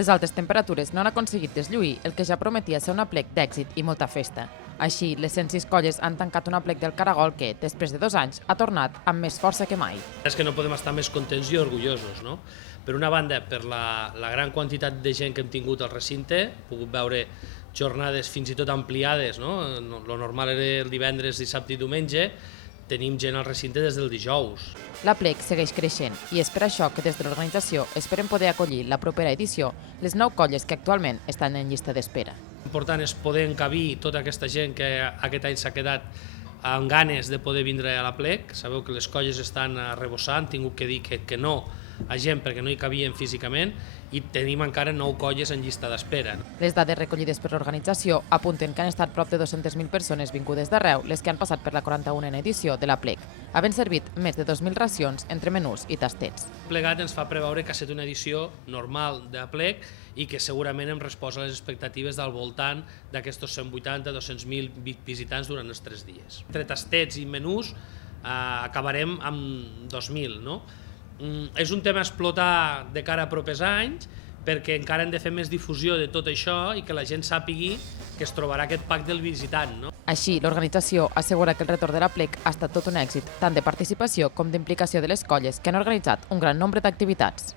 Les altes temperatures no han aconseguit deslluir el que ja prometia ser un aplec d'èxit i molta festa. Així, les 106 colles han tancat un aplec del Caragol que, després de 2 anys, ha tornat amb més força que mai. És que no podem estar més contents i orgullosos, no? Per una banda, per la gran quantitat de gent que hem tingut al recinte, hem pogut veure jornades fins i tot ampliades, no? Lo normal era el divendres, dissabte i diumenge, tenim gent al recinte des del dijous. L'aplec segueix creixent i és per això que des de l'organització esperem poder acollir la propera edició les 9 colles que actualment estan en llista d'espera. L'important és poder encabir tota aquesta gent que aquest any s'ha quedat amb ganes de poder vindre a l'aplec. Sabeu que les colles estan arrebossant, han tingut que dir que no a gent perquè no hi cabien físicament i tenim encara 9 colles en llista d'espera. Les dades recollides per l'organització apunten que han estat prop de 200.000 persones vingudes d'arreu les que han passat per la 41a edició de l'aplec, havent servit més de 2.000 racions entre menús i tastets. Plegat ens fa preveure que ha estat una edició normal d'aplec i que segurament hem respost a les expectatives del voltant d'aquests 180-200.000 visitants durant els 3 dies. Entre tastets i menús acabarem amb 2.000, no? És un tema a explotar de cara a propers anys perquè encara hem de fer més difusió de tot això i que la gent sàpigui que es trobarà aquest pack del visitant, no? Així, l'organització assegura que el retorn de l'aplec ha estat tot un èxit, tant de participació com d'implicació de les colles que han organitzat un gran nombre d'activitats.